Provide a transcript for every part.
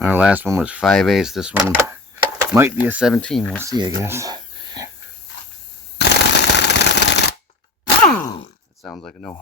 Our last one was 5/8. This one might be a 17. We'll see, I guess. That sounds like a no.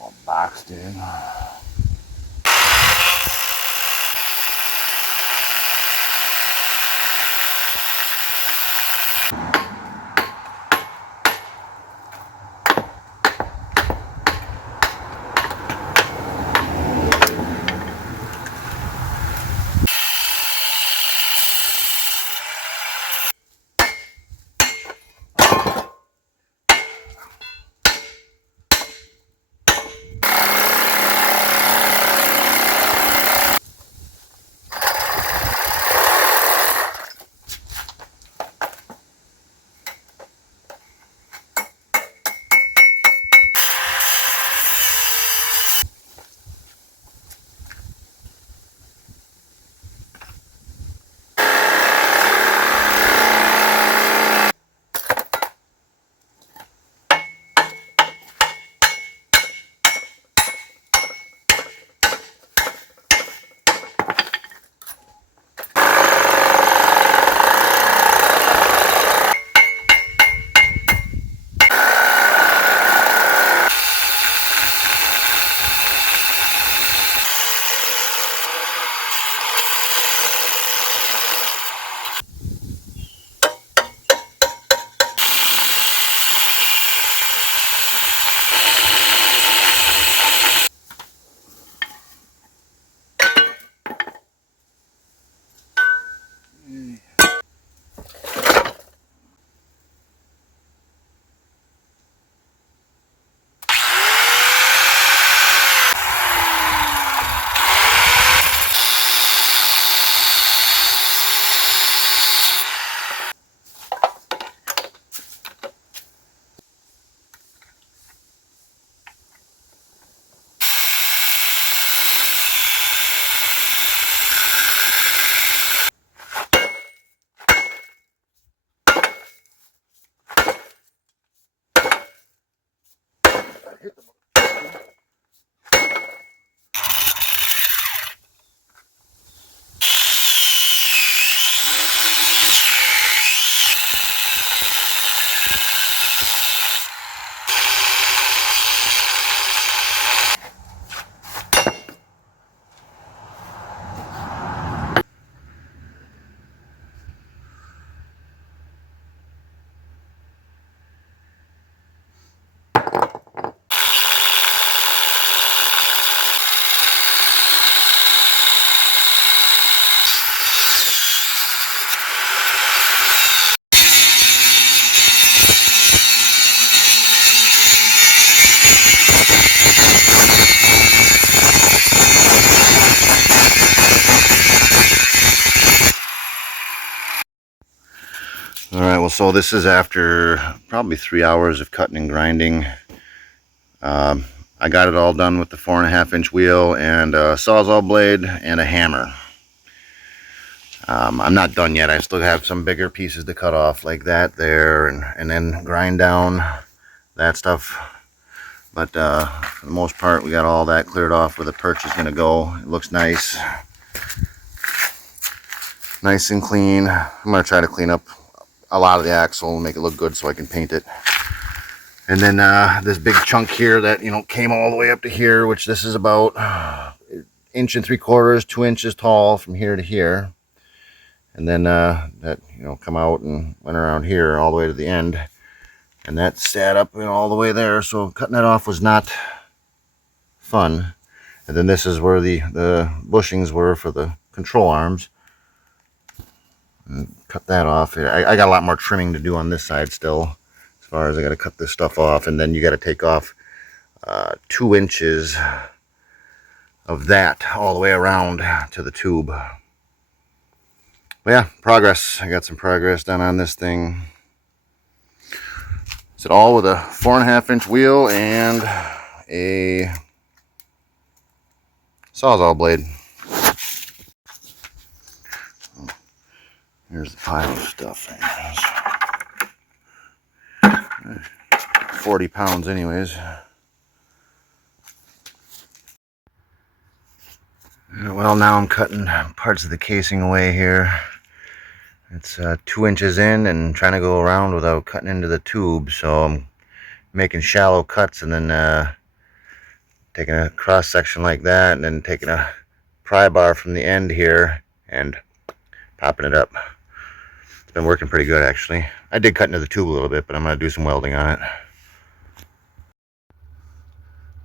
All boxed in. Hit the Alright, well, so this is after probably 3 hours of cutting and grinding. I got it all done with the 4.5-inch wheel and a Sawzall blade and a hammer. I'm not done yet. I still have some bigger pieces to cut off like that there, and then grind down that stuff. But for the most part, we got all that cleared off where the perch is going to go. It looks nice. Nice and clean. I'm going to try to clean up a lot of the axle and make it look good so I can paint it. And then this big chunk here that, you know, came all the way up to here, which this is about 1 3/4 inches, 2 inches tall from here to here. And then that, you know, come out and went around here all the way to the end. And that sat up, you know, all the way there. So cutting that off was not fun. And then this is where the bushings were for the control arms. And cut that off. I got a lot more trimming to do on this side still. As far as I got to cut this stuff off. And then you got to take off 2 inches of that all the way around to the tube. But yeah, progress. I got some progress done on this thing. It's all with a 4.5 inch wheel and a Sawzall blade. Here's the pile of stuff. 40 pounds anyways. Well, now I'm cutting parts of the casing away here. It's 2 inches in and trying to go around without cutting into the tube, so I'm making shallow cuts and then taking a cross section like that and then taking a pry bar from the end here and popping it up. It's been working pretty good actually. I did cut into the tube a little bit, but I'm going to do some welding on it.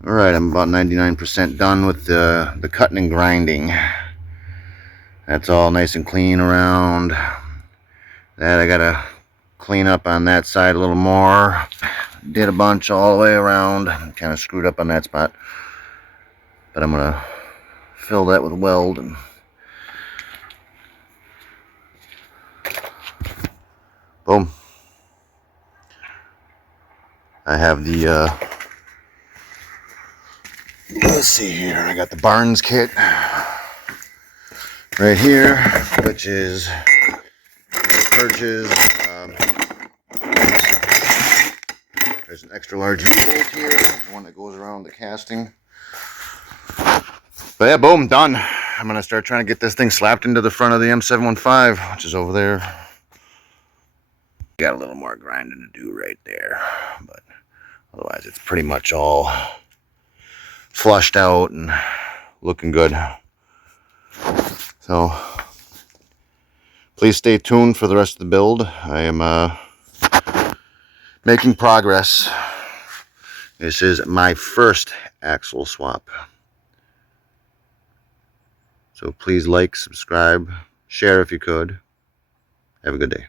Alright, I'm about 99% done with the cutting and grinding. That's all nice and clean around. That I gotta clean up on that side a little more. Did a bunch all the way around. Kind of screwed up on that spot. But I'm gonna fill that with weld and boom. I have the let's see here. I got the Barnes kit right here, which is purchase. There's an extra large U-bolt here, the one that goes around the casting. But yeah, boom, done. I'm gonna start trying to get this thing slapped into the front of the M715, which is over there. Got a little more grinding to do right there, but otherwise it's pretty much all flushed out and looking good. So please stay tuned for the rest of the build. I am making progress. This is my first axle swap. So please like, subscribe, share if you could. Have a good day.